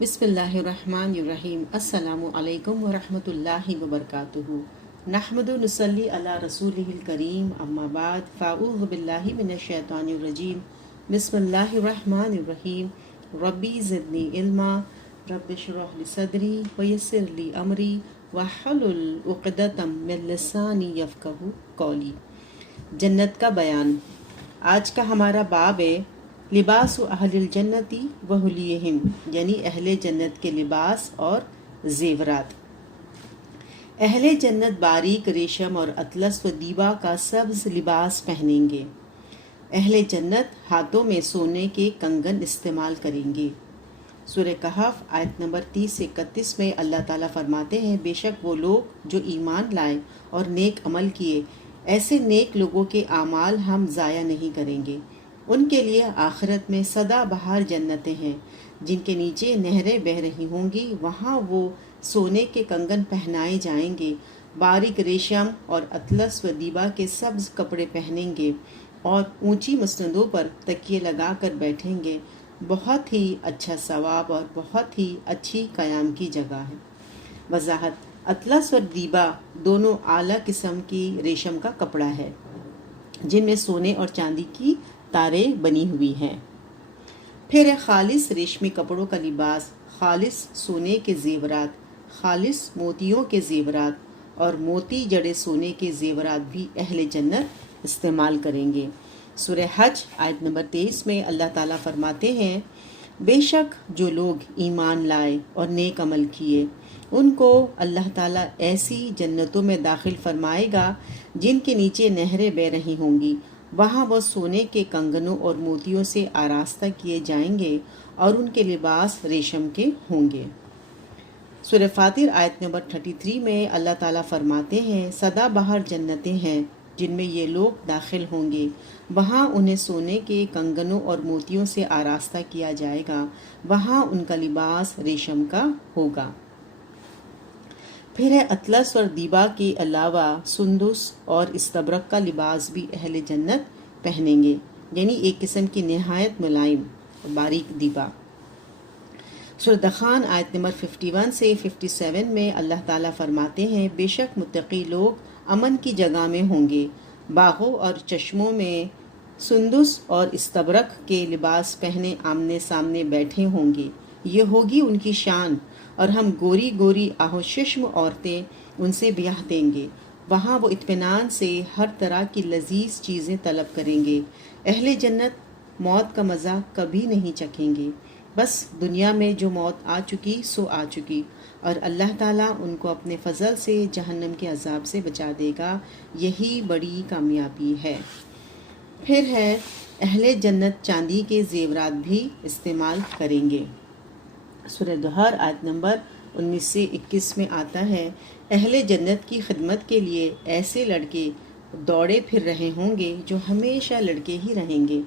بسم اللہ الرحمن الرحیم۔ السلام علیکم ورحمۃ اللہ وبرکاتہ۔ نحمد و نصلی علی رسولہ الکریم، اما بعد، فاعوذ باللہ من الشیطان الرجیم، بسم اللہ الرحمن الرحیم۔ ربی زدنی علما، رب اشرح لی صدری ویسر لی امری واحلل عقدۃ من لسانی یفقہوا قولی۔ جنت کا بیان۔ آج کا ہمارا باب ہے لباس اہل الجنتی وحلیہم، یعنی اہل جنت کے لباس اور زیورات۔ اہل جنت باریک ریشم اور اطلس و دیبا کا سبز لباس پہنیں گے۔ اہل جنت ہاتھوں میں سونے کے کنگن استعمال کریں گے۔ سورہ کہف آیت نمبر 30 سے 31 میں اللہ تعالیٰ فرماتے ہیں، بے شک وہ لوگ جو ایمان لائے اور نیک عمل کیے، ایسے نیک لوگوں کے اعمال ہم ضائع نہیں کریں گے۔ ان کے لیے آخرت میں سدا بہار جنتیں ہیں جن کے نیچے نہریں بہہ رہی ہوں گی، وہاں وہ سونے کے کنگن پہنائے جائیں گے، باریک ریشم اور اطلس و دیبا کے سبز کپڑے پہنیں گے اور اونچی مسندوں پر تکیے لگا کر بیٹھیں گے۔ بہت ہی اچھا ثواب اور بہت ہی اچھی قیام کی جگہ ہے۔ وضاحت: اطلس اور دیبا دونوں اعلیٰ قسم کی ریشم کا کپڑا ہے جن میں سونے اور چاندی کی تاریں بنی ہوئی ہیں۔ پھر ہے خالص ریشمی کپڑوں کا لباس، خالص سونے کے زیورات، خالص موتیوں کے زیورات اور موتی جڑے سونے کے زیورات بھی اہل جنت استعمال کریں گے۔ سورہ حج آیت نمبر 23 میں اللہ تعالیٰ فرماتے ہیں، بے شک جو لوگ ایمان لائے اور نیک عمل کیے، ان کو اللہ تعالیٰ ایسی جنتوں میں داخل فرمائے گا جن کے نیچے نہریں بہہ رہی ہوں گی، وہاں وہ سونے کے کنگنوں اور موتیوں سے آراستہ کیے جائیں گے اور ان کے لباس ریشم کے ہوں گے۔ سورہ فاطر آیت نمبر 33 میں اللہ تعالیٰ فرماتے ہیں، سدا بہار جنتیں ہیں جن میں یہ لوگ داخل ہوں گے، وہاں انہیں سونے کے کنگنوں اور موتیوں سے آراستہ کیا جائے گا، وہاں ان کا لباس ریشم کا ہوگا۔ پھر ہے اطلس اور دیبا کے علاوہ سندس اور استبرق کا لباس بھی اہل جنت پہنیں گے، یعنی ایک قسم کی نہایت ملائم باریک دیبا۔ سورہ دخان آیت نمبر 51 سے 57 میں اللہ تعالیٰ فرماتے ہیں، بے شک متقی لوگ امن کی جگہ میں ہوں گے، باغوں اور چشموں میں سندس اور استبرق کے لباس پہنے آمنے سامنے بیٹھے ہوں گے، یہ ہوگی ان کی شان، اور ہم گوری گوری آہوششم عورتیں ان سے بیاہ دیں گے، وہاں وہ اطمینان سے ہر طرح کی لذیذ چیزیں طلب کریں گے۔ اہل جنت موت کا مزہ کبھی نہیں چکھیں گے، بس دنیا میں جو موت آ چکی سو آ چکی، اور اللہ تعالیٰ ان کو اپنے فضل سے جہنم کے عذاب سے بچا دے گا، یہی بڑی کامیابی ہے۔ پھر ہے اہل جنت چاندی کے زیورات بھی استعمال کریں گے۔ سورہ دہر آیت نمبر 19 سے 21 میں آتا ہے، اہل جنت کی خدمت کے لیے ایسے لڑکے دوڑے پھر رہے ہوں گے جو ہمیشہ لڑکے ہی رہیں گے،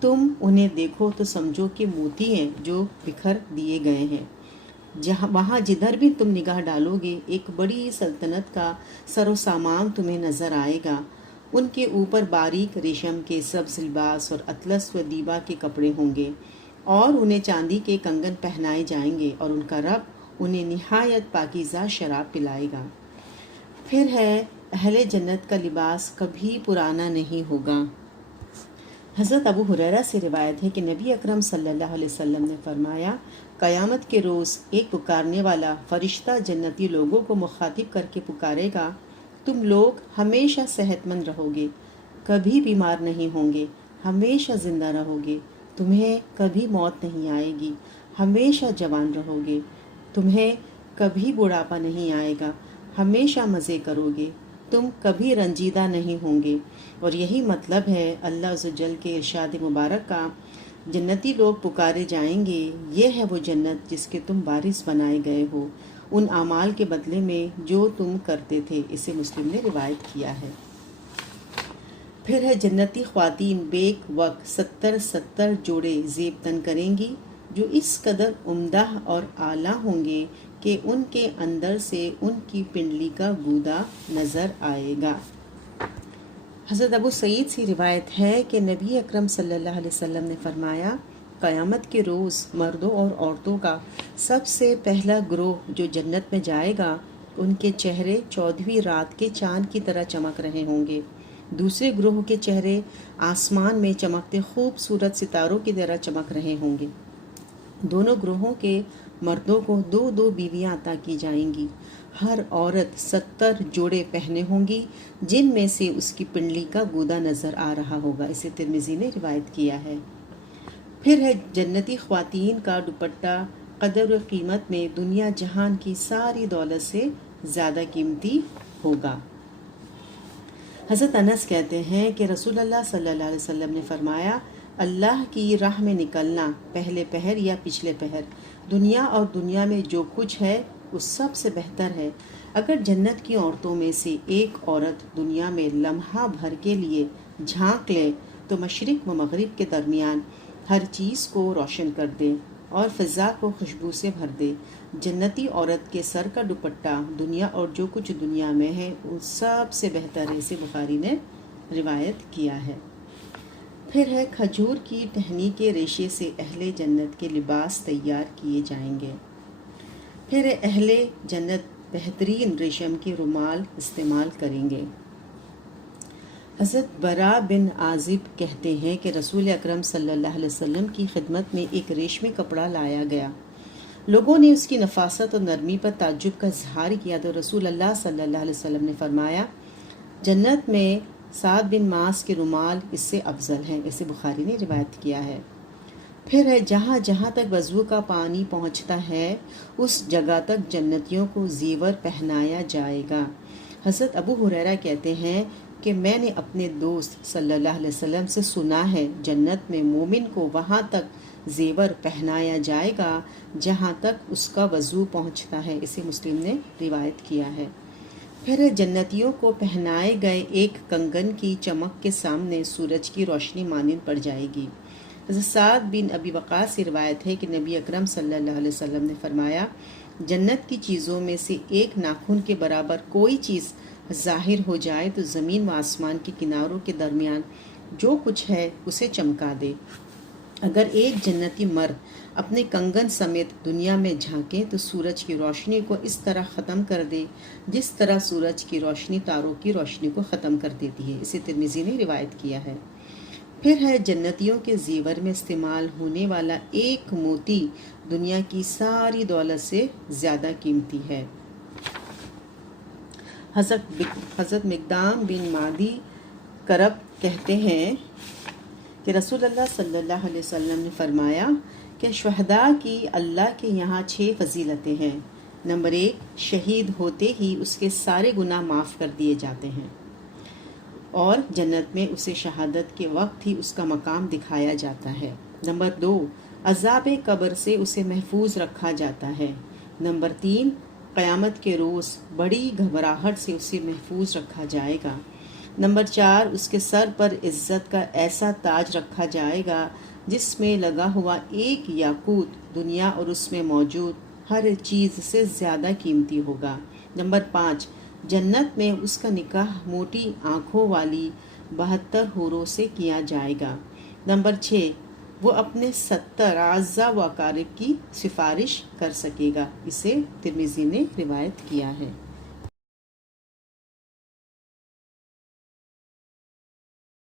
تم انہیں دیکھو تو سمجھو کہ موتی ہیں جو بکھر دیے گئے ہیں، وہاں جدھر بھی تم نگاہ ڈالو گے ایک بڑی سلطنت کا سر و سامان تمہیں نظر آئے گا۔ ان کے اوپر باریک ریشم کے سبز لباس اور اطلس و دیبا کے کپڑے ہوں گے، اور انہیں چاندی کے کنگن پہنائے جائیں گے، اور ان کا رب انہیں نہایت پاکیزہ شراب پلائے گا۔ پھر ہے اہل جنت کا لباس کبھی پرانا نہیں ہوگا۔ حضرت ابو ہریرہ سے روایت ہے کہ نبی اکرم صلی اللہ علیہ وسلم نے فرمایا، قیامت کے روز ایک پکارنے والا فرشتہ جنتی لوگوں کو مخاطب کر کے پکارے گا، تم لوگ ہمیشہ صحت مند رہو گے، کبھی بیمار نہیں ہوں گے، ہمیشہ زندہ رہو گے، تمہیں کبھی موت نہیں آئے گی، ہمیشہ جوان رہو گے، تمہیں کبھی بڑھاپا نہیں آئے گا، ہمیشہ مزے کرو گے، تم کبھی رنجیدہ نہیں ہوں گے۔ اور یہی مطلب ہے اللہ عز و جل کے ارشاد مبارک کا، جنتی لوگ پکارے جائیں گے، یہ ہے وہ جنت جس کے تم وارث بنائے گئے ہو ان اعمال کے بدلے میں جو تم کرتے تھے۔ اسے مسلم نے روایت کیا ہے۔ پھر ہے جنتی خواتین بیک وقت 70 جوڑے زیب تن کریں گی جو اس قدر عمدہ اور اعلیٰ ہوں گے کہ ان کے اندر سے ان کی پنڈلی کا گودا نظر آئے گا۔ حضرت ابو سعید سے روایت ہے کہ نبی اکرم صلی اللہ علیہ وسلم نے فرمایا، قیامت کے روز مردوں اور عورتوں کا سب سے پہلا گروہ جو جنت میں جائے گا، ان کے چہرے 14ویں رات کے چاند کی طرح چمک رہے ہوں گے۔ دوسرے گروہ کے چہرے آسمان میں چمکتے خوبصورت ستاروں کی طرح چمک رہے ہوں گے۔ دونوں گروہوں کے مردوں کو 2 بیویاں عطا کی جائیں گی۔ ہر عورت 70 جوڑے پہنے ہوں گی، جن میں سے اس کی پنڈلی کا گودا نظر آ رہا ہوگا۔ اسے ترمذی نے روایت کیا ہے۔ پھر ہے جنتی خواتین کا دوپٹہ قدر و قیمت میں دنیا جہان کی ساری دولت سے زیادہ قیمتی ہوگا۔ حضرت انس کہتے ہیں کہ رسول اللہ صلی اللہ علیہ وسلم نے فرمایا، اللہ کی راہ میں نکلنا پہلے پہر یا پچھلے پہر، دنیا اور دنیا میں جو کچھ ہے اس سب سے بہتر ہے۔ اگر جنت کی عورتوں میں سے ایک عورت دنیا میں لمحہ بھر کے لیے جھانک لے تو مشرق و مغرب کے درمیان ہر چیز کو روشن کر دے اور فضا کو خوشبو سے بھر دے، جنتی عورت کے سر کا دوپٹہ دنیا اور جو کچھ دنیا میں ہے ان سب سے بہتر ہے۔ اسے بخاری نے روایت کیا ہے۔ پھر ہے کھجور کی ٹہنی کے ریشے سے اہل جنت کے لباس تیار کیے جائیں گے۔ پھر ہے اہل جنت بہترین ریشم کے رومال استعمال کریں گے۔ حضرت برا بن عازب کہتے ہیں کہ رسول اکرم صلی اللہ علیہ وسلم کی خدمت میں ایک ریشمی کپڑا لایا گیا۔ لوگوں نے اس کی نفاست اور نرمی پر تعجب کا اظہار کیا تو رسول اللہ صلی اللہ علیہ وسلم نے فرمایا، جنت میں سعد بن معاذ کے رومال اس سے افضل ہیں۔ اسے بخاری نے روایت کیا ہے۔ پھر ہے جہاں جہاں تک وضو کا پانی پہنچتا ہے اس جگہ تک جنتیوں کو زیور پہنایا جائے گا۔ حضرت ابو ہریرہ کہتے ہیں کہ میں نے اپنے دوست صلی اللہ علیہ وسلم سے سنا ہے، جنت میں مومن کو وہاں تک زیور پہنایا جائے گا جہاں تک اس کا وضو پہنچتا ہے۔ اسے مسلم نے روایت کیا ہے۔ پھر جنتیوں کو پہنائے گئے ایک کنگن کی چمک کے سامنے سورج کی روشنی مانند پڑ جائے گی۔ حضرت سعد بن ابی وقاص سے روایت ہے کہ نبی اکرم صلی اللہ علیہ وسلم نے فرمایا، جنت کی چیزوں میں سے ایک ناخن کے برابر کوئی چیز ظاہر ہو جائے تو زمین و آسمان کے کناروں کے درمیان جو کچھ ہے اسے چمکا دے۔ اگر ایک جنتی مرد اپنے کنگن سمیت دنیا میں جھانکے تو سورج کی روشنی کو اس طرح ختم کر دے جس طرح سورج کی روشنی تاروں کی روشنی کو ختم کر دیتی ہے۔ اسے ترمذی نے روایت کیا ہے۔ پھر ہے جنتیوں کے زیور میں استعمال ہونے والا ایک موتی دنیا کی ساری دولت سے زیادہ قیمتی ہے۔ حضرت مقدام بن معدی کرب کہتے ہیں کہ رسول اللہ صلی اللہ علیہ وسلم نے فرمایا کہ شہداء کی اللہ کے یہاں 6 فضیلتیں ہیں۔ نمبر 1، شہید ہوتے ہی اس کے سارے گناہ معاف کر دیے جاتے ہیں اور جنت میں اسے شہادت کے وقت ہی اس کا مقام دکھایا جاتا ہے۔ نمبر 2، عذاب قبر سے اسے محفوظ رکھا جاتا ہے۔ نمبر 3، قیامت کے روز بڑی گھبراہٹ سے اسے محفوظ رکھا جائے گا۔ نمبر 4، اس کے سر پر عزت کا ایسا تاج رکھا جائے گا جس میں لگا ہوا ایک یاقوت دنیا اور اس میں موجود ہر چیز سے زیادہ قیمتی ہوگا۔ نمبر 5، جنت میں اس کا نکاح موٹی آنکھوں والی 72 حوروں سے کیا جائے گا۔ نمبر 6، وہ اپنے 70 اعزاء و اقارب کی سفارش کر سکے گا۔ اسے ترمذی نے روایت کیا ہے۔